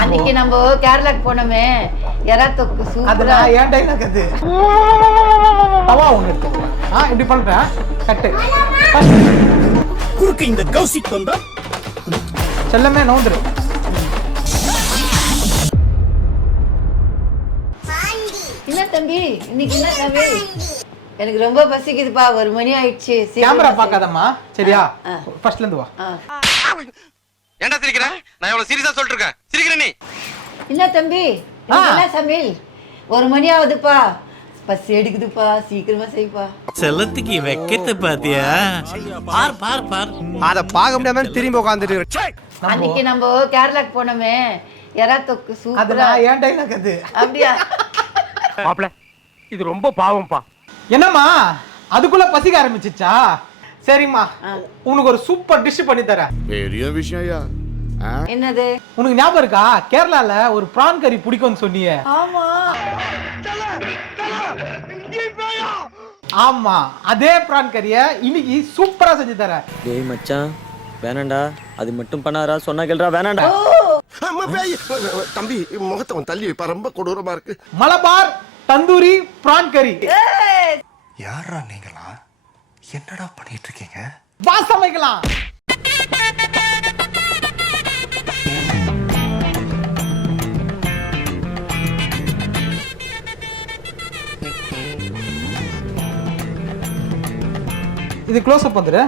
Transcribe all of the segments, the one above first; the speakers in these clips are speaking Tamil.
அன்னைக்கு நம்ம கேரளாக்கு போனோமே எறா தொக்கு சூப்பரா. அதுல ஏன் டைலாக் அது தவா ஒண்ணு எடுத்துக்கலாம். இப்படி பண்றேன் கட்டு குறுக்கு இந்த கௌசிக் வந்தா செல்லமே நோந்துரு. என்ன தம்பி இன்னைக்கு என்ன தம்பி? எனக்கு ரொம்ப பசிக்குதுப்பா, 1 மணி ஆயிடுச்சு. கேமரா பார்க்காதம்மா சரியா? ஃபர்ஸ்ட்ல இருந்து வா. ஏன்டா சிரிக்கிற? நான் எவ்வளவு சீரியஸா சொல்லிட்டு இருக்கேன். சிரிக்கிற நீ? என்ன தம்பி என்ன சமையல்? 1 மணி ஆகுதுப்பா, பசி எடுக்குதுப்பா, சீக்கிரமா செய்ப்பா. செல்லத்துக்கு வெக்கத்தை பாத்தியா? பார் பார் பார். அத பாக்க முடியாம திரும்பி உட்கார்ந்துட்டு. அன்னைக்கு நம்ம கேரளாக்கு போனோமே எறா தொக்கு சூப்பரா. அதுல ஏன் டைலாக் அது அப்படியா? மாப்ள இது ரொம்ப பாவம்பா. என்னம்மா அதுக்குள்ள பசிக்க ஆரம்பிச்சிச்சா? சரிம்மா உனக்கு ஒரு சூப்பர் டிஷ் பண்ணி தரேன். பெரிய விஷயம். என்னது? உனக்கு ஞாபகம் இருக்கா கேரளால ஒரு பிரான் கறி பிடிக்கும்னு சொன்னியே? ஆமா ஆமா அதே பிரான் கறிய இன்னைக்கு சூப்பரா செஞ்சு தரேன். டேய் மச்சான் வேணாண்டா, அது மட்டும் பண்ணாரா சொன்னா கேளுடா, வேணாண்டா. தம்பி முகத்தை தள்ளி வைப்பா, ரொம்ப கொடூரமா இருக்கு. மலபார் தந்தூரி பிரான் கறி. யாரா நீங்களா? என்னடா பண்ணிட்டு இருக்கீங்க? வா சமைக்கலாம். இது க்ளோஸ் அப் வந்துரு.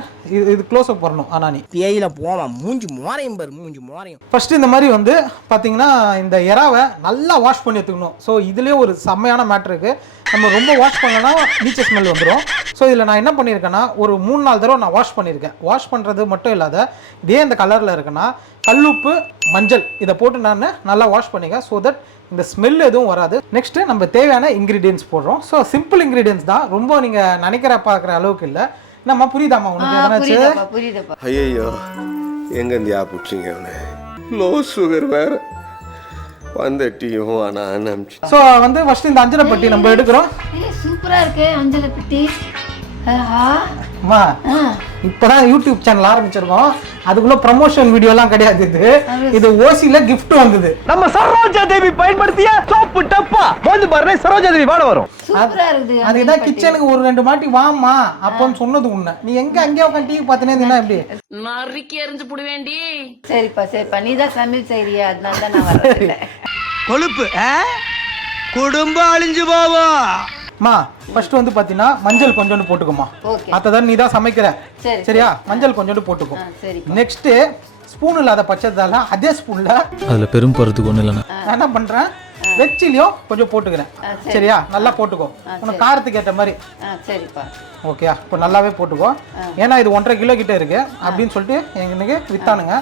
இது க்ளோஸ் அப் வரணும். ஆனா நீ பேயில போவான் மூஞ்சி மோரையும் பாரு, மூஞ்சி மோரையும். ஃபர்ஸ்ட் இந்த மாதிரி வந்து பாத்தீங்கன்னா இந்த எறாவை நல்லா வாஷ் பண்ணி எடுத்துக்கணும். ஸோ இதுலேயே ஒரு செம்மையான மேட்ரு இருக்கு. நம்ம ரொம்ப வாஷ் பண்ணனா நீச்ச ஸ்மெல் வந்துடும். ஸோ இதில் நான் என்ன பண்ணியிருக்கேன்னா ஒரு 3-4 தடவை நான் வாஷ் பண்ணியிருக்கேன். வாஷ் பண்ணுறது மட்டும் இல்லாத இதே இந்த கலரில் இருக்குன்னா கல்லுப்பு மஞ்சள் இதை போட்டு நான் நல்லா வாஷ் பண்ணிக்க. ஸோ தட் இந்த ஸ்மெல் எதுவும் வராது. நெக்ஸ்ட்டு நம்ம தேவையான இன்க்ரீடியன்ஸ் போடுறோம். ஸோ சிம்பிள் இன்க்ரீடியன்ஸ் தான், ரொம்ப நீங்கள் பார்க்குற அளவுக்கு இல்லை. நம்ம புரியுதாமா உனக்கு எதனாச்சு? புரியுதுப்பா. ஐயோ எங்க இந்தியா புடிச்சிங்க லோ சுகர் வேற வந்த டீயும் ஆனா. ஸோ வந்து ஃபர்ஸ்ட் இந்த அஞ்சலை பட்டி நம்ம எடுக்கிறோம். சூப்பரா இருக்கு அஞ்சலை பெட்டி. அம்மா இப்பதான் யூடியூப் சேனல் ஆரம்பிச்சிருக்கோம். அதுக்குள்ள ப்ரமோஷன் வீடியோலாம் கிடையாது. இது ஓசில கிஃப்ட் வந்தது. நம்ம சரோஜா தேவி பயன்படுத்திய சோப்பு டப்பா வந்து பாருங்க, சரோஜா தேவி வாட வரும். சூப்பரா இருக்குது. அதுதான் கிச்சனுக்கு ஒரு 2 மாட்டி வாமா அப்போன்னு சொன்னது உன்ன. நீ எங்க அங்கேயே உட்காந்து டிவி பார்த்தனே இருந்தா எப்படி? நறுக்கி எறிஞ்சு புடுவேண்டி. சரிப்பா நீ தான் சமையல் செய்றியா, அதனால தான் நான் வரல. கொழுப்பு குடும்பம் அழிஞ்சு போவோம். மா ஃபர்ஸ்ட் வந்து பாத்தீங்கன்னா மஞ்சள் கொஞ்சோண்டு போட்டுக்கோமா. அதான் நீ தான் சமைக்கிற சரியா? மஞ்சள் கொஞ்சோண்டு போட்டுக்கோ. நெக்ஸ்ட் ஸ்பூன் இல்லாத பச்சைதால அதே ஸ்பூன்ல அதுல பெரும் போறதுக்கு ஒண்ணு இல்லைண்ணா. நான் என்ன பண்றேன் ரெட் சில்லியும் கொஞ்சம் போட்டுக்கிறேன் சரியா? நல்லா போட்டுக்கோ உனக்கு காரத்துக்கு ஏற்ற மாதிரி. சரிப்பா ஓகே இப்போ நல்லாவே போட்டுக்கோ. ஏன்னா இது 1.5 கிலோ கிட்ட இருக்கு அப்படின்னு சொல்லிட்டு எனக்கு வித்தானுங்க.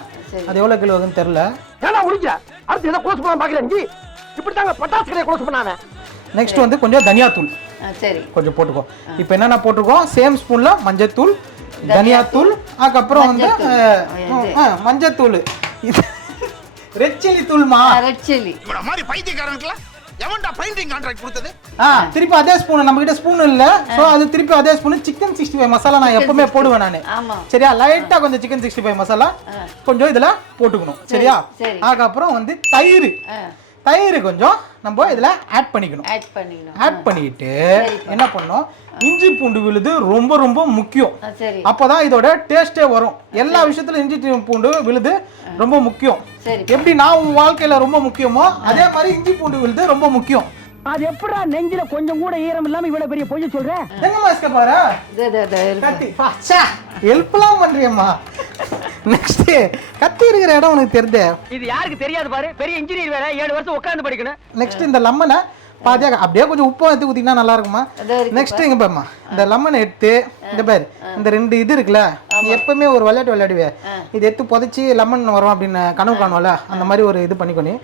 அது எவ்வளவு கிலோ வருதுன்னு தெரியல. ஏன்னா முடிஞ்ச அடுத்து எதை க்ளோஸ் பண்ண பாக்கல நீ இப்படி தாங்க பட்டாசு கடையை க்ளோஸ் பண்ணானே. நெக்ஸ்ட் வந்து கொஞ்சம் தனியாத்தூள் கொஞ்சம் போட்டுக்கோ. இப்போ என்னென்ன போட்டுருக்கோம்? சேம் ஸ்பூன்ல மஞ்சத்தூள், தனியாத்தூள், அதுக்கப்புறம் வந்து மஞ்சத்தூள், ரெட் சில்லி தூள்மா. ரெட் சில்லி இவன மாதிரி பைத்தியக்காரனுக்குலாம் எவன்டா பெயிண்டிங் கான்ட்ராக்ட் கொடுத்தது? திருப்பி அதே ஸ்பூன் நம்ம கிட்ட ஸ்பூன் இல்ல. சோ அது திருப்பி அதே ஸ்பூன் சிக்கன் 65 மசாலா நான் எப்பவுமே போடுவேன் நானு சரியா? லைட்டா கொஞ்சம் சிக்கன் 65 மசாலா கொஞ்சம் இதுல போட்டுக்கணும் சரியா? அதுக்கப்புறம் வந்து தயிர் கொஞ்சம் நம்ம இதுல ஆட் பண்ணிக்கணும். ஆட் பண்ணிட்டு என்ன பண்ணோம்? இஞ்சி பூண்டு விழுது ரொம்ப ரொம்ப முக்கியம். அப்பதான் இதோட டேஸ்டே வரும். எல்லா விஷயத்துல இஞ்சி பூண்டு விழுது ரொம்ப முக்கியம். எப்படி நான் உன் வாழ்க்கையில ரொம்ப முக்கியமோ அதே மாதிரி இஞ்சி பூண்டு விழுது ரொம்ப முக்கியம். அது எப்படா நெஞ்சில கொஞ்சம் கூட ஈரம் இல்லாம இவ்வளவு பெரிய பொய் சொல்ற? எங்கம்மா இஸ்க பாரு கத்தி பாச்சா ஹெல்ப்லாம் பண்றியம்மா. நெக்ஸ்ட் கத்தி இருக்கிற இடம் உனக்கு தெரியுதே. இது யாருக்கு தெரியாது பாரு, பெரிய இன்ஜினியர் வேற 7 வருஷம் உட்கார்ந்து படிக்கணும். நெக்ஸ்ட் இந்த லெமனை பாதியா அப்படியே கொஞ்சம் உப்பும் எடுத்து ஊத்தினா நல்லா இருக்குமா? நெக்ஸ்ட் இங்க பாருமா இந்த லெமனை எடுத்து இந்த பேர் இந்த 2 இது இருக்குல்ல, நீ எப்பவுமே ஒரு விளையாடுவே இது எடுத்து புதைச்சி லெமன் வரும் அப்படின்னு கனவு காணும்ல, அந்த மாதிரி ஒரு இது பண்ணிக்கொண்டு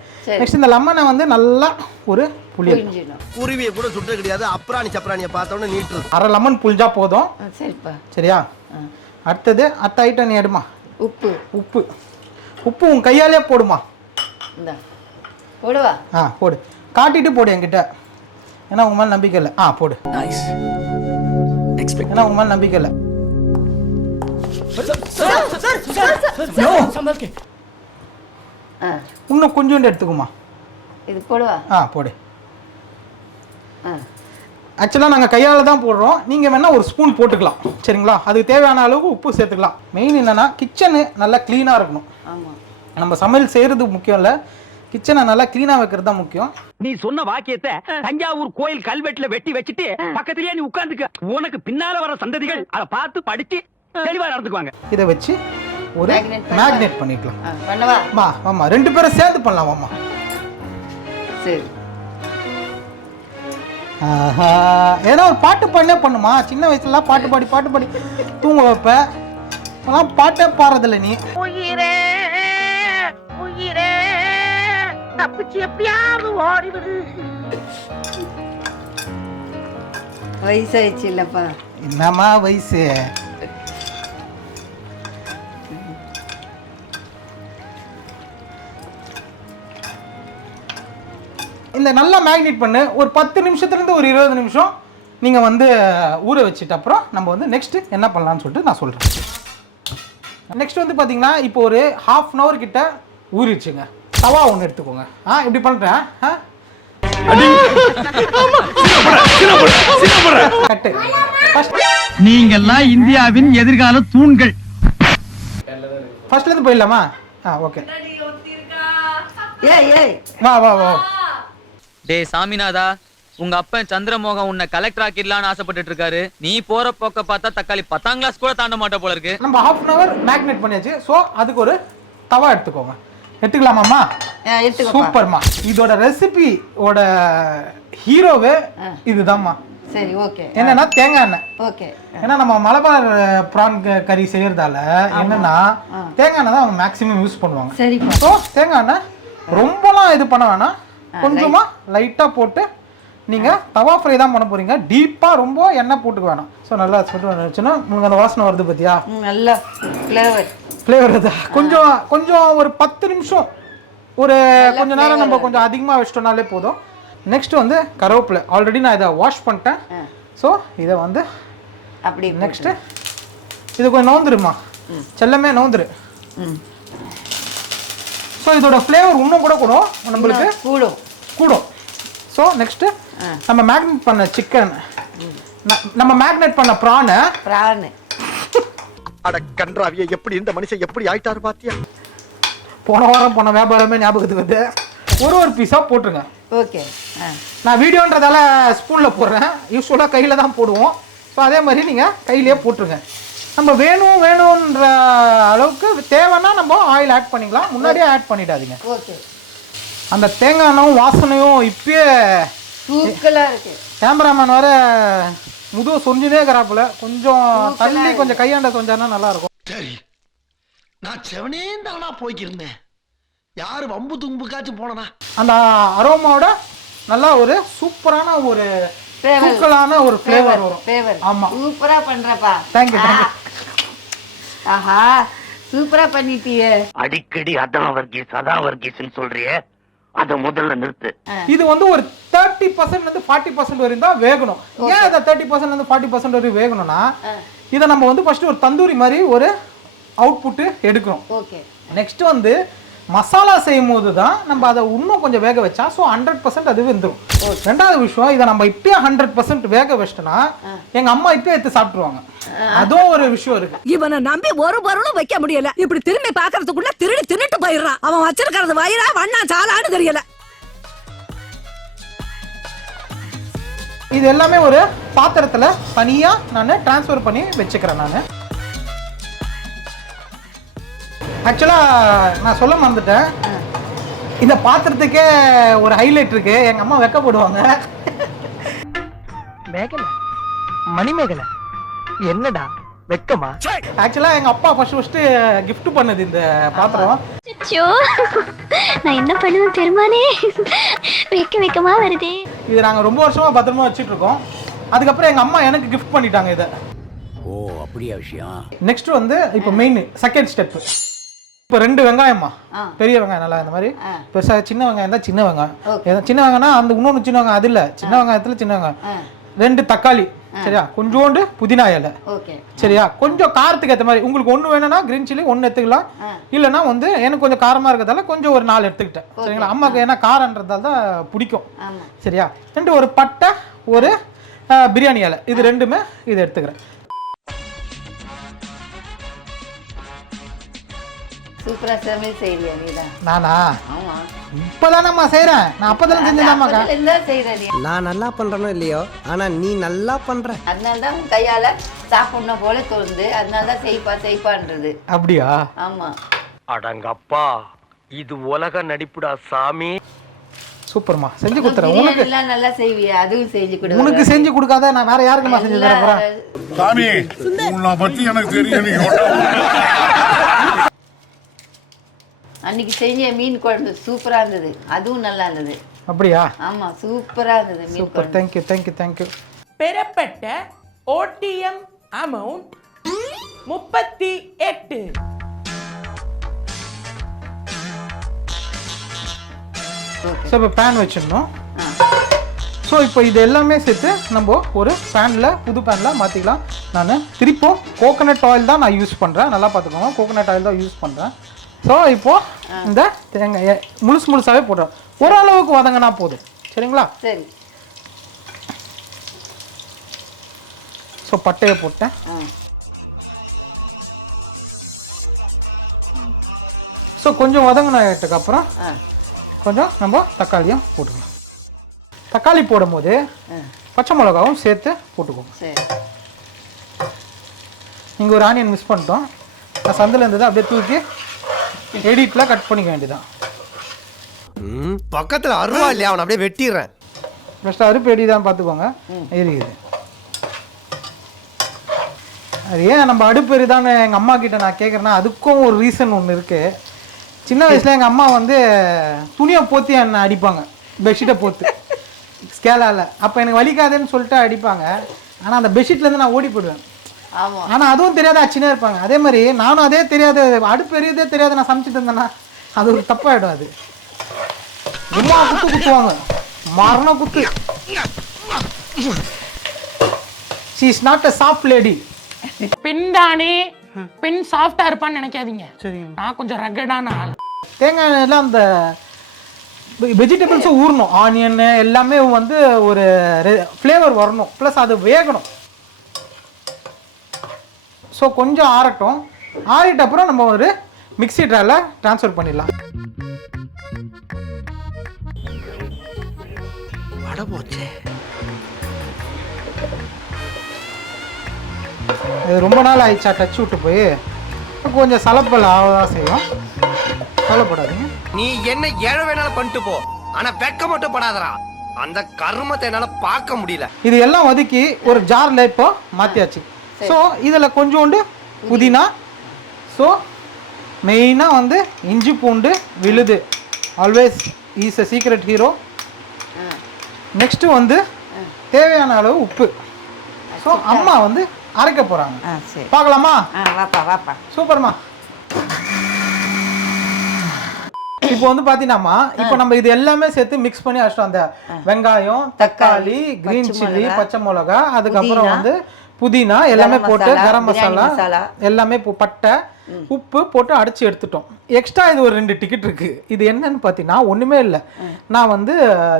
நெக்ஸ்ட் இந்த லெமனை வந்து நல்லா ஒரு புளியல் குருவியை கூட சுட்டு கிடையாது. அப்ராணி சப்ராணியை பார்த்தோன்னே நீட்டு 1/2 லெமன் புளிஞ்சா போதும் சரியா? அடுத்தது அத்த ஐட்டம் நீ எடுமா. உப்பு உன் கையாலே போடுமா. போடுவா? போடு. காட்டிட்டு போடு என்கிட்ட. ஏன்னா உங்க மேல நம்பிக்கை இல்லை. போடு. ஏன்னா உங்க மேல நம்பிக்கை இல்லை. இன்னும் கொஞ்சோண்டு எடுத்துக்குமா. இது போடுவா. போடு. ஆக்சுவலாக நாங்கள் கையால் தான் போடுறோம், நீங்கள் வேணால் ஒரு ஸ்பூன் போட்டுக்கலாம் சரிங்களா. அதுக்கு தேவையான அளவுக்கு உப்பு சேர்த்துக்கலாம். மெயின் என்னென்னா கிச்சனு நல்லா க்ளீனாக இருக்கணும். நம்ம சமையல் செய்கிறது முக்கியம் இல்லை, கிச்சனை நல்லா க்ளீனாக வைக்கிறது தான் முக்கியம். நீ சொன்ன வாக்கியத்தை தஞ்சாவூர் கோயில் கல்வெட்டுல வெட்டி வச்சுட்டு பக்கத்துலயே நீ உட்கார்ந்துக்க. உனக்கு பின்னால வர சந்ததிகள் அதை பார்த்து படிச்சு தெளிவா நடந்துக்குவாங்க. இதை வச்சு ஒரு மேக்னேட் பண்ணிக்கலாம். பண்ணவா? ஆமா 2 பேரும் சேர்ந்து பண்ணலாம். ஆமா சரி. ஏதோ ஒரு பாட்டு பண்ணே பண்ணுமா. சின்ன வயசுலாம் பாட்டு பாடி தூங்க வைப்ப. அதெல்லாம் பாட்டே பாடுறதில்ல நீ. உயிரே உயிரே தப்பிச்சு எப்படியாவது ஓடிவிடு. வயசாயிடுச்சு இல்லப்பா. என்னம்மா வயசு? இந்த நல்லா மேக்னேட் பண்ணு. ஒரு 10 நிமிஷத்துலேருந்து ஒரு 20 நிமிஷம் நீங்கள் வந்து ஊற வச்சுட்டு அப்புறம் நம்ம வந்து நெக்ஸ்ட்டு என்ன பண்ணலான்னு சொல்லிட்டு நான் சொல்கிறேன். நெக்ஸ்ட் வந்து பார்த்தீங்கன்னா இப்போ ஒரு 1/2 அன் ஹவர் கிட்ட ஊறிடுச்சுங்க. தவா ஒன்று எடுத்துக்கோங்க. இப்படி பண்ணுறேன். கட்டு. நீங்கெல்லாம் இந்தியாவின் எதிர்கால தூண்கள். ஃபர்ஸ்ட்லேருந்து போயிடலாமா? ஓகே. ஏய் வா வா வா. டேய் சாமிநாதா, உங்க அப்பன் சந்திரமோகன் உன்னை கலெக்டர் ஆக்கிடலான்னு ஆசைப்பட்டு இருக்காரு. நீ போற போக்க பார்த்தா தக்காளி 10ஆம் கிளாஸ் கூட தாண்ட மாட்ட போல இருக்கு. நம்ம 1/2 அன் ஹவர் மேக்னேட் பண்ணியாச்சு. ஸோ அதுக்கு ஒரு தவா எடுத்துக்கோங்க. எடுத்துக்கலாமாம்மா? சூப்பர்மா. இதோட ரெசிபியோட ஹீரோவே இதுதான்மா. சரி ஓகே. என்னன்னா தேங்காய் எண்ணெய். ஓகே. ஏன்னா நம்ம மலபார் ப்ரான் கறி செய்யறதால என்னன்னா தேங்காய் எண்ணெய் தான் அவங்க மேக்ஸிமம் யூஸ் பண்ணுவாங்க. சரி. ஸோ தேங்காய் எண்ணெய் ரொம்பலாம் இது பண்ண வேணாம், கொஞ்சமா லைட்டா போட்டு நீங்க தவா ஃப்ரை தான் பண்ண போறீங்க. டீப்பா ரொம்ப எண்ணெய் போட்டுக்க வேணாம். ஸோ நல்லா ஸ்மெல் வந்துச்சுன்னா உங்களுக்கு அந்த வாசனை வருது பார்த்தியா? நல்ல ஃப்ளேவர் இது கொஞ்சம் ஒரு 10 நிமிஷம் ஒரு கொஞ்ச நேரம் நம்ம கொஞ்சம் அதிகமாக வச்சிட்டோம்னாலே போதும். நெக்ஸ்ட் வந்து கருவேப்பிலை. ஆல்ரெடி நான் இதை வாஷ் பண்ணிட்டேன். ஸோ இதை வந்து அப்படி நெக்ஸ்ட் இது கொஞ்சம் நவுந்துருமா, செல்லமே நவுந்துரு. ஸோ இதோட ஃப்ளேவர் இன்னும் கூட நம்மளுக்கு கூடும். ஸோ நெக்ஸ்ட் நம்ம மேக்னேட் பண்ண சிக்கன், நம்ம மேக்னேட் பண்ண ப்ரான். அட கன்றாவிய, எப்படி இந்த மனுஷன் எப்படி ஆயிட்டாரு பாத்தியா? போன வாரம் போன வியாபாரமே ஞாபகத்துக்கு வந்து ஒரு பீஸா போட்டுருங்க. ஓகே. நான் வீடியோன்றதால ஸ்பூனில் போடுறேன், யூஸ்வலாக கையில் தான் போடுவோம். ஸோ அதே மாதிரி நீங்கள் கையிலேயே போட்டுருங்க. நம்ம வேணுன்ற அளவுக்கு தேவைன்னா நம்ம ஆயில் ஆட் பண்ணிக்கலாம், முன்னாடியே ஆட் பண்ணிடாதீங்க. ஓகே. அந்த தேங்காய் எண்ணெயும் வாசனையும் இப்பயே தூக்கலா இருக்கு. கேமராமேன் வர முதுகு சொஞ்சுனே இருக்கிறாப்புல. கொஞ்சம் தள்ளி கொஞ்சம் கையாண்ட கொஞ்சம்னா நல்லா இருக்கும். சரி, நான் செவனே தானா போய்க்கிருந்தேன். யாரு வம்பு தும்புக்காச்சும் போனா அந்த அரோமாவோட நல்லா ஒரு சூப்பரான ஒரு தூக்கலான ஒரு ஃப்ளேவர் வரும். ஆமா, சூப்பரா பண்றப்பா. Thank you. ஆஹா, சூப்பரா பண்ணிட்டியே. அடிக்கடி அதான் வர்கீஸ் சொல்றியே, அத முதல்ல நிறுத்து. இது வந்து ஒரு 30% இருந்து 40% வரையும் தான் வேகணும். ஏன் அதை 30% இருந்து 40% வரையும் வேகணும்னா இதை நம்ம வந்து ஃபர்ஸ்ட் ஒரு தந்தூரி மாதிரி ஒரு அவுட்புட் எடுக்கணும். ஓகே. நெக்ஸ்ட் வந்து மசாலா செய்யும் போது தான் நம்ம அதை இன்னும் கொஞ்சம் வேக வச்சா ஸோ 100% அது வெந்துடும். ரெண்டாவது விஷயம், இதை நம்ம இப்பயே 100% வேக வச்சிட்டோம்னா எங்க அம்மா இப்பயே எடுத்து சாப்பிட்டுருவாங்க. அதுவும் ஒரு விஷயம் இருக்கு. இவனை நம்பி ஒரு பொருளும் வைக்க முடியல. இப்படி திரும்பி பாக்குறதுக்குள்ள திருட்டு போயிடுறான். அவன் வச்சிருக்கிறது வயிறா வண்ணா சாலான்னு தெரியல. இது எல்லாமே ஒரு பாத்திரத்துல தனியா நான் டிரான்ஸ்ஃபர் பண்ணி வச்சுக்கிறேன். நான் ஆக்சுவலா நான் சொல்ல மறந்துட்டேன், இந்த பாத்திரத்துக்கே ஒரு ஹைலைட் இருக்கு. எங்க அம்மா வெக்கப்படுவாங்க. மேகல மணிமேகலை என்னடா வெக்கமா? ஆக்சுவலா எங்க அப்பா ஃபர்ஸ்ட் gift பண்ணது இந்த பாத்திரம். நான் என்ன பண்ணுவேன் பெருமானே, வெக்கமா வருதே. இது நாங்க ரொம்ப வருஷமா பத்திரமா வச்சிட்டு இருக்கோம். அதுக்கப்புறம் எங்க அம்மா எனக்கு கிஃப்ட் பண்ணிட்டாங்க இதை. ஓ அப்படியா விஷயம். நெக்ஸ்ட் வந்து இப்போ மெயின் செகண்ட் ஸ்டெப். இப்போ 2 வெங்காயம்மா, பெரிய வெங்காயம் நல்லா இந்த மாதிரி பெருசா, சின்ன வெங்காயம் தான் சின்ன வெங்காயம். சின்ன வெங்காயம்னா அந்த இன்னொன்று சின்ன வெங்காயம் அது இல்லை, சின்ன வெங்காயத்தில் சின்ன வெங்காயம். 2 தக்காளி சரியா, கொஞ்சோண்டு புதினா இலை, ஓகே சரியா, கொஞ்சம் காரத்துக்கு ஏற்ற மாதிரி உங்களுக்கு ஒன்று வேணும்னா கிரீன் சில்லி 1 எடுத்துக்கலாம், இல்லைன்னா வந்து எனக்கு கொஞ்சம் காரமாக இருக்கிறதால கொஞ்சம் ஒரு 4 எடுத்துக்கிட்டேன், சரிங்களா. அம்மாவுக்கு ஏன்னா காரன்றதால தான் பிடிக்கும், சரியா. 2 ஒரு பட்டை, ஒரு பிரியாணி இலை, இது 2மே இது எடுத்துக்கிறேன். சூப்பரா சமையல் செய்றியா நீதான்? நானா? ஆமா. இப்பதானம்மா செய்றேன், நான் அப்பதெல்லாம் செஞ்சேன்மாக்கா. என்ன செய்றடி? நான் நல்லா பண்றேனோ இல்லையோ, ஆனா நீ நல்லா பண்ற. அதனால தான் உன் கையால சாப்பிடணும் போல தோணுது, அதனால தான் செய்ப்பான்றது. அப்படியா? ஆமா. அடங்கப்பா, இது உலக நடிப்புடா சாமி. சூப்பர்மா, செஞ்சு கொடுத்துறேன். உனக்கு எல்லாம் நல்லா செய்வியா? அதுவும் செஞ்சு கொடு. உனக்கு செஞ்சு கொடுக்காத நான் வேற யாருக்குமா செஞ்சு தர போறேன்? சாமி உன்னை பத்தி எனக்கு தெரியும். அன்னைக்கு செஞ்ச மீன் குழம்பு சூப்பரா இருந்தது, அதுவும் நல்லா இருந்தது. அப்படியா? ஆமா, சூப்பரா இருந்தது மீன் சூப்பர், குழம்பு. Thank you. பெறப்பட்ட ஓடிஎம் அமௌண்ட் 38. ஸோ இப்போ பேன் வச்சிடணும். ஸோ இப்போ இது எல்லாமே சேர்த்து நம்ம ஒரு புது பேனில் மாற்றிக்கலாம். நான் திருப்போம் கோகோனட் ஆயில் தான் நான் யூஸ் பண்ணுறேன், நல்லா பார்த்துக்கோங்க, கோகோனட் ஆயில் தான் யூஸ் பண்ணுறேன். ஸோ இப்போது இந்த தேங்காய் முழுசாகவே போடுறேன், ஓரளவுக்கு வதங்கினா போதும், சரிங்களா. சரி. ஸோ பட்டையை போட்டேன். ஸோ கொஞ்சம் வதங்கினதுக்கு அப்புறம் கொஞ்சம் நம்ம தக்காளியும் போட்டுக்கலாம். தக்காளி போடும்போது பச்சை மிளகாவும் சேர்த்து போட்டுக்குவோம். இங்கே ஒரு ஆனியன் மிஸ் பண்ணிட்டோம், நான் சந்தில் இருந்தது அப்படியே தூக்கி எடிட்டில் கட் பண்ணிக்க வேண்டியதான். பக்கத்தில் அருவா இல்லையா, அவனை அப்படியே வெட்டிடுறேன். ஃபஸ்ட்டு அறுப்பு எடி தான் பார்த்துக்கோங்க, எரியுது. அது ஏன் நம்ம அடுப்பு எரிதான்னு எங்கள் அம்மா கிட்ட நான் கேட்குறேன்னா அதுக்கும் ஒரு ரீசன் ஒன்று இருக்குது. சின்ன வயசில் எங்கள் அம்மா வந்து துணியை போற்றி என்னை அடிப்பாங்க, பெட்ஷீட்டை போத்து ஸ்கேலால். அப்போ எனக்கு வலிக்காதுன்னு சொல்லிட்டு அடிப்பாங்க, ஆனால் அந்த பெட்ஷீட்லேருந்து நான் ஓடி போயிடுவேன். ஆனால் அதுவும் தெரியாத அச்சினே இருப்பாங்க. அதே மாதிரி நானும் அதே தெரியாது, அடுப்பு எரியதே தெரியாது நான் சமைச்சிட்டு இருந்தேன்னா அது ஒரு தப்பாயிடும். அது ரொம்ப குத்துவாங்க, மரண குத்து. she is not a soft lady. பின்தானே பின் சாஃப்டா இருப்பான்னு நினைக்காதீங்க, நான் கொஞ்சம் ரகடான ஆள். தேங்காய் எண்ணெய்லாம் அந்த வெஜிடபிள்ஸும் ஊறணும், ஆனியன் எல்லாமே வந்து ஒரு ஃப்ளேவர் வரணும், ப்ளஸ் அது வேகணும். ஸோ கொஞ்சம் ஆறட்டும், ஆறிட்ட அப்புறம் நம்ம ஒரு மிக்ஸி ட்ரால ட்ரான்ஸ்ஃபர் பண்ணிடலாம். இது ரொம்ப நாள் ஆயிடுச்சா டச் விட்டு போய், கொஞ்சம் சலப்பல் ஆகதான் செய்யும், கவலைப்படாதீங்க. நீ என்ன ஏழை வேணாலும் பண்ணிட்டு போ, ஆனா வெக்க மட்டும் படாதடா, அந்த கர்மத்தை என்னால பார்க்க முடியல. இது எல்லாம் ஒதுக்கி ஒரு ஜார்ல இப்போ மாத்தியாச்சு. ஸோ இதில் கொஞ்சோண்டு புதினா, ஸோ மெயினாக வந்து இஞ்சி பூண்டு விழுது, always is a secret hero. Next வந்து தேவையான அளவு உப்பு. ஸோ அம்மா வந்து அரைக்க போகிறாங்க, பார்க்கலாமா? வாப்பா. சூப்பர்மா. இப்போ வந்து பார்த்தீங்கன்னாம்மா, இப்போ நம்ம இது எல்லாமே சேர்த்து மிக்ஸ் பண்ணி அடிச்சிட்டோம். அந்த வெங்காயம், தக்காளி, கிரீன் சில்லி, பச்சை மிளகா, அதுக்கப்புறம் வந்து புதினா எல்லாமே போட்டு கரம் மசாலா எல்லாமே பட்டை உப்பு போட்டு அடிச்சு எடுத்துட்டோம். எக்ஸ்ட்ரா இது ஒரு 2 டிக்கெட் இருக்கு. இது என்னன்னு பார்த்தீங்கன்னா ஒன்றுமே இல்லை, நான் வந்து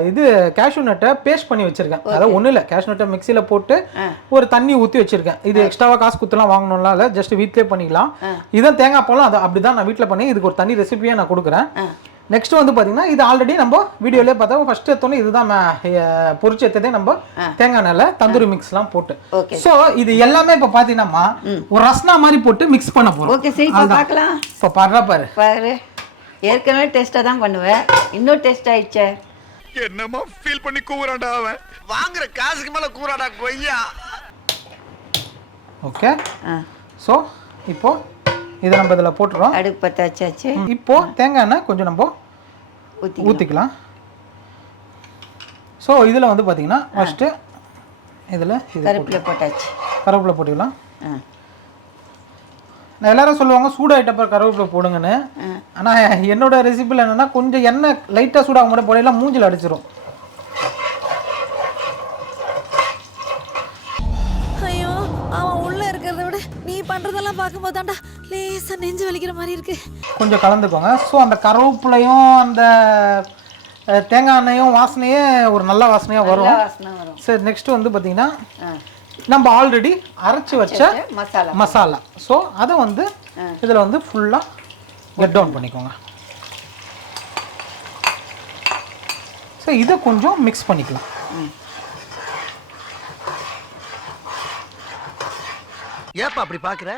இது கேஷ்யூ நட்டை பேஸ்ட் பண்ணி வச்சிருக்கேன். அதாவது ஒன்றும் இல்லை, கேஷ்யூ நட்டை மிக்சியில் போட்டு ஒரு தண்ணி ஊற்றி வச்சிருக்கேன். இது எக்ஸ்ட்ராவாக காசு குத்துலாம் வாங்கணும்லாம் இல்லை, ஜஸ்ட் வீட்டிலே பண்ணிக்கலாம். இதான் தேங்காய் பாலும் அது அப்படிதான் நான் வீட்டில் பண்ணி இதுக்கு ஒரு தனி ரெசிபியாக நான் கொடுக்குறேன். நெக்ஸ்ட் வந்து பார்த்தீங்கன்னா இது ஆல்ரெடி நம்ம வீடியோலேயே பார்த்தோம், ஃபர்ஸ்ட் எடுத்தோன்னே இதுதான் பொரிச்சு எடுத்ததே நம்ம தேங்காய் எண்ணெயில் தந்தூரி மிக்ஸ்லாம் போட்டு. ஸோ இது எல்லாமே இப்போ பார்த்தீங்கன்னா ஒரு ரஸ்னா மாதிரி போட்டு மிக்ஸ் பண்ண போகிறோம். ஓகே, சரி பார்க்கலாம். இப்போ பாரு, ஏற்கனவே டேஸ்ட்டாக தான் பண்ணுவேன், இன்னும் டேஸ்ட் ஆயிடுச்சே. என்னமா ஃபீல் பண்ணி கூவுறான்டா அவன், வாங்குற காசுக்கு மேல கூறாடா கொய்யா. ஓகே, ஸோ இப்போ இதை நம்ம இதில் போட்டுறோம். அடுப்பு பற்ற வச்சாச்சு. இப்போ தேங்காய் எண்ணெய் கொஞ்சம் நம்ம ஊற்றிக்கலாம். ஸோ இதில் வந்து பார்த்தீங்கன்னா ஃபஸ்ட்டு இதில் கருவேப்பிலை போட்டாச்சு, கருவேப்பிலை போட்டுக்கலாம். நான் எல்லாரும் சொல்லுவாங்க சூடாயிட்டப்ப கருவேப்பிலை போடுங்கன்னு, ஆனால் என்னோட ரெசிபியில் என்னென்னா கொஞ்சம் எண்ணெய் லைட்டாக சூடாக மட்டும் போடையெல்லாம் மூஞ்சில் அடிச்சிடும். பார்க்கும்போது தாண்டா லேசா நெஞ்சு வலிக்கிற மாதிரி இருக்கு. கொஞ்சம் கலந்துக்கோங்க. ஸோ அந்த கருவேப்பிலையும் அந்த தேங்காய் எண்ணெயும் வாசனையே ஒரு நல்ல வாசனையாக வரும். சரி, நெக்ஸ்ட் வந்து பார்த்தீங்கன்னா நம்ம ஆல்ரெடி அரைச்சி வச்ச மசாலா. ஸோ அதை வந்து இதில் வந்து ஃபுல்லாக கெட் டவுன் பண்ணிக்கோங்க. ஸோ இதை கொஞ்சம் மிக்ஸ் பண்ணிக்கலாம். ஏப்பா அப்படி பாக்குற?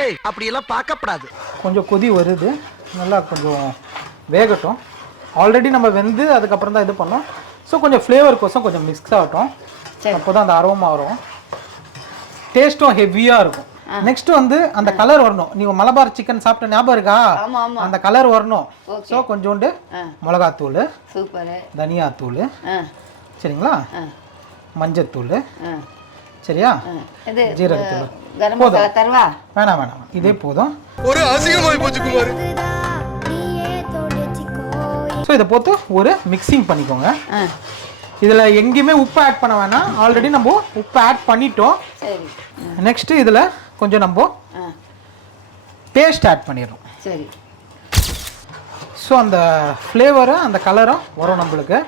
ஏய், அப்படி எல்லாம் பார்க்கப்படாது. கொஞ்சம் கொதி வருது, நல்லா கொஞ்சம் வேகட்டும். ஆல்ரெடி நம்ம வெந்து அதுக்கப்புறம் தான் இது பண்ணோம். ஸோ கொஞ்சம் ஃப்ளேவர் கோசம் கொஞ்சம் மிக்ஸ் ஆகட்டும். அப்போ தான் அந்த அரோமா வரும், டேஸ்ட்டும் ஹெவியாக இருக்கும். நெக்ஸ்ட் வந்து அந்த கலர் வரணும். நீங்க மலபார் சிக்கன் சாப்பிட்ட ஞாபகம் இருக்கா? அந்த கலர் வரணும். ஸோ கொஞ்சோண்டு மிளகாத்தூள், தனியாத்தூள், சரிங்களா, மஞ்சத்தூள், சரியா, ஜீரகத்தூள். வேணாம் வேணாம், இதே போதும். ஒரு அசிங்கமாய் போச்சு குமார். ஸோ இதை போட்டு ஒரு மிக்சிங் பண்ணிக்கோங்க. இதில் எங்கேயுமே உப்பு ஆட் பண்ண வேணாம், ஆல்ரெடி நம்ம உப்பு ஆட் பண்ணிட்டோம். நெக்ஸ்ட் இதில் கொஞ்சம் நம்ம பேஸ்ட் ஆட் பண்ணிடுறோம். சரி. ஸோ அந்த ஃப்ளேவரும் அந்த கலரும் வரும் நம்மளுக்கு.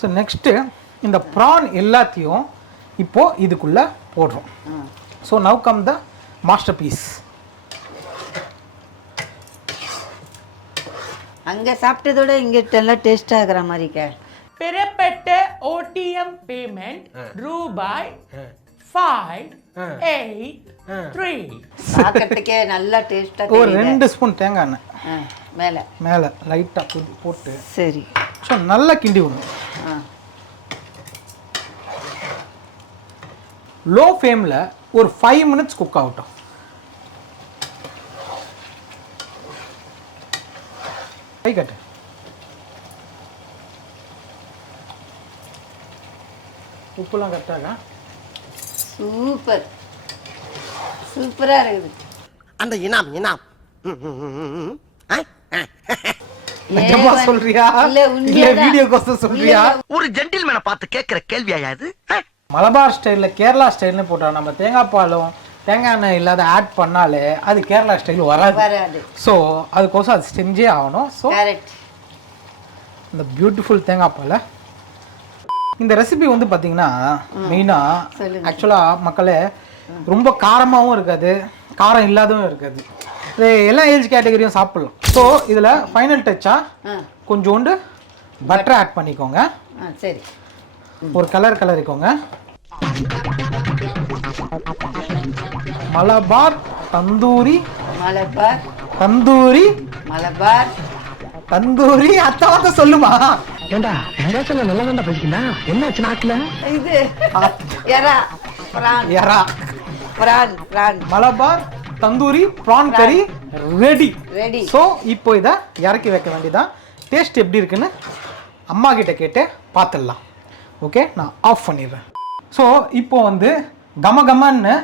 ஸோ நெக்ஸ்ட்டு இந்த ப்ரான் எல்லாத்தையும் இப்போது இதுக்குள்ளே போடுறோம். So now come the masterpiece. அங்கே சாப்பிட்டதோட இங்கே எல்லாம் டேஸ்ட் ஆகிற மாதிரிக்க. பெறப்பட்ட ஓடிஎம் பேமெண்ட் ரூபாய் 583. சாப்பிட்டதுக்கே நல்லா டேஸ்டாக. ஒரு 2 ஸ்பூன் தேங்காய் எண்ணெய் மேலே மேலே லைட்டாக போட்டு சரி. ஸோ நல்லா கிண்டி விடணும். லோ ஃப்ளேமில் ஒரு 5 மினிட்ஸ் குக் ஆகட்டும். கை கட்டு. உப்புலாம் கரெக்டாக. சூப்பர், சூப்பரா இருக்குது. அந்த இனாம் நிஜமா சொல்றியா இல்ல வீடியோ கோசம் சொல்றியா? ஒரு ஜென்டில்மேனை பார்த்து கேட்கிற கேள்வியா இது? மலபார் ஸ்டைல்ல கேரளா ஸ்டைல்னு போட்டா நம்ம தேங்காய் பாலும் தேங்காய் எண்ணெய் இல்லாத ஆட் பண்ணாலே அது கேரளா ஸ்டைல் வராது. ஸோ அதுக்கோசம் அது செஞ்சே ஆகணும். ஸோ இந்த பியூட்டிஃபுல் தேங்காய் பாலை இந்த ரெசிபி வந்து பார்த்தீங்கன்னா மெயினாக ஆக்சுவலாக மக்களே ரொம்ப காரமாகவும் இருக்காது, காரம் இல்லாதவும் இருக்காது. இது எல்லா ஏஜ் கேட்டகரியும் சாப்பிடலாம். ஸோ இதில் ஃபைனல் டச்சாக கொஞ்சோண்டு பட்டர் ஆட் பண்ணிக்கோங்க. சரி, ஒரு கலரிக்கோங்க. மலபார் தந்தூரி, மலபார் தந்தூரி அத்தாவத சொல்லுமா? ஏண்டா பேசல நல்லா தான் பேசிக்கினா என்னாச்சு நாக்குல? இது எறா எறா பிரான் மலபார் தந்தூரி ப்ரான் கறி ரெடி. ஸோ இப்போ இதை இறக்கி வைக்க வேண்டியதான். டேஸ்ட் எப்படி இருக்குன்னு அம்மா கிட்ட கேட்டு பார்த்துடலாம். ஓகே, நான் ஆஃப் பண்ணிடுறேன். ஸோ இப்போ வந்து கமன்னு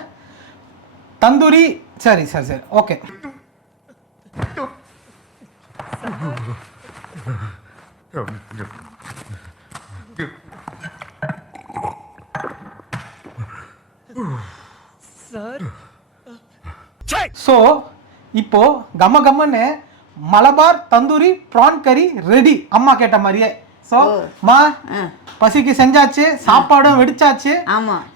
தந்தூரி. சரி ஓகே. ஸோ இப்போ கமன்னு மலபார் தந்தூரி ப்ரான் கறி ரெடி, அம்மா கேட்ட மாதிரியே. ஸோ மா பசிக்கு செஞ்சாச்சு, சாப்பாடும் வெடிச்சாச்சு.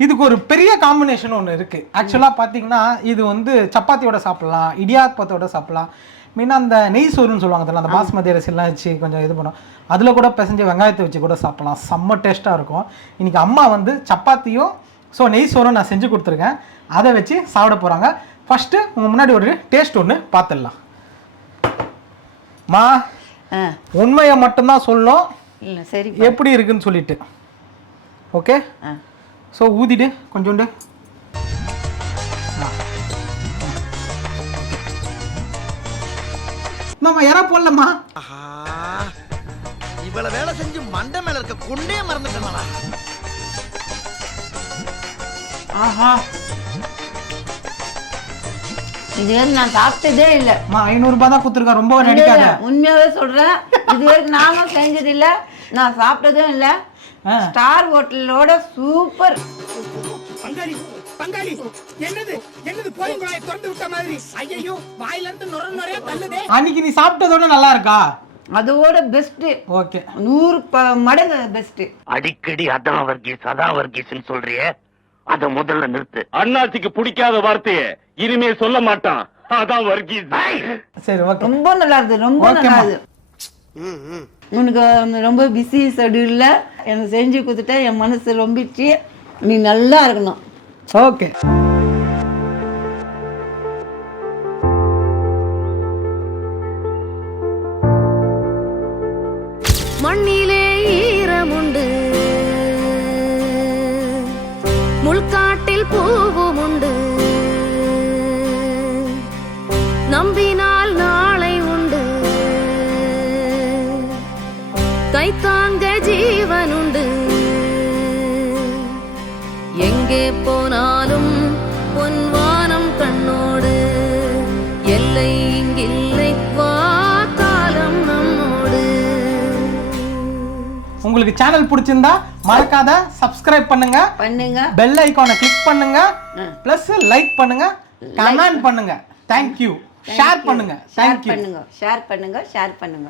இதுக்கு ஒரு பெரிய காம்பினேஷன் ஒன்று இருக்கு. ஆக்சுவலாக பார்த்தீங்கன்னா இது வந்து சப்பாத்தியோட சாப்பிடலாம், இடியாப்பத்தோட சாப்பிடலாம். மெயினாக அந்த நெய் சோறுன்னு சொல்லுவாங்க, அதில் அந்த பாஸ்மதி அரிசிலாம் வச்சு கொஞ்சம் இது பண்ணும், அதில் கூட பிசைஞ்ச வெங்காயத்தை வச்சு கூட சாப்பிடலாம். செம்ம டேஸ்ட்டாக இருக்கும். இன்னைக்கு அம்மா வந்து சப்பாத்தியும் நெய் சோறும் நான் செஞ்சு கொடுத்துருக்கேன், அதை வச்சு சாப்பிட போகிறாங்க. ஃபஸ்ட்டு உங்கள் முன்னாடி ஒரு டேஸ்ட் ஒன்று பார்த்துடலாம். மா உண்மையை மட்டும்தான் சொல்லணும், சரி எப்படி இருக்குன்னு சொல்லிட்டு. ஓகே, ஸோ ஊதிடு கொஞ்சோண்டு. மாமா யாரா போடலம்மா? இவ்வளவு வேலை செஞ்சு மண்டை மேல இருக்க கொண்டே மறந்துட்டேனா? ஆஹா, இதுவரைக்கும் நான் சாப்பிட்டதே இல்லை. 500 ரூபாய் தான் கொடுத்துருக்கேன், ரொம்ப நினைக்காத. உண்மையாவே சொல்றேன், இதுவரைக்கும் நானும் செஞ்சது இல்லை, நான் சாப்பிட்டதும் இல்லை. ஸ்டார் ஹோட்டலோட சூப்பர். பங்காளி என்னது என்னது போய் குழாயை திறந்து விட்ட மாதிரி ஐயோ வாயில இருந்து நுரைய தள்ளுதே. அன்னைக்கு நீ சாப்பிட்டதோட நல்லா இருக்கா? அதோட பெஸ்ட். ஓகே 100 மடங்கு பெஸ்ட். அடிக்கடி அதான் வர்கீஸ்ன்னு சொல்றியே, அத முதல்ல நிறுத்து. அண்ணாச்சிக்கு பிடிக்காத வார்த்தையை இனிமே சொல்ல மாட்டான். அதான் வர்கீஸ். சரி ஓகே. ரொம்ப நல்லா இருக்கு, ரொம்ப நல்லா இருக்கு. உனக்கு ரொம்ப பிஸி ஷெட்யூல்ல எனக்கு செஞ்சு கொடுத்துட்ட, என் மனசு ரொம்பிச்சு. நீ நல்லா இருக்கணும். ஓகே. மண்ணிலே ஈரமுண்டு, முள்காட்டில் பூவும் உண்டு, நம்பினால் நாளை உண்டு, கைத்தாங்க ஜீவன் உண்டு. எங்கே போனாலும் பொன்வானம் கண்ணோடு, எல்லை இங்கில்லை வா காலம் நம்மோடு. உங்களுக்கு சேனல் பிடிச்சிருந்தா மறக்காத சப்ஸ்கிரைப் பண்ணுங்க, பெல் ஐகானை கிளிக் பண்ணுங்க, பிளஸ் லைக் பண்ணுங்க, கமெண்ட் பண்ணுங்க. தேங்க்யூ. ஷேர் பண்ணுங்க. ஷேர் பண்ணுங்க.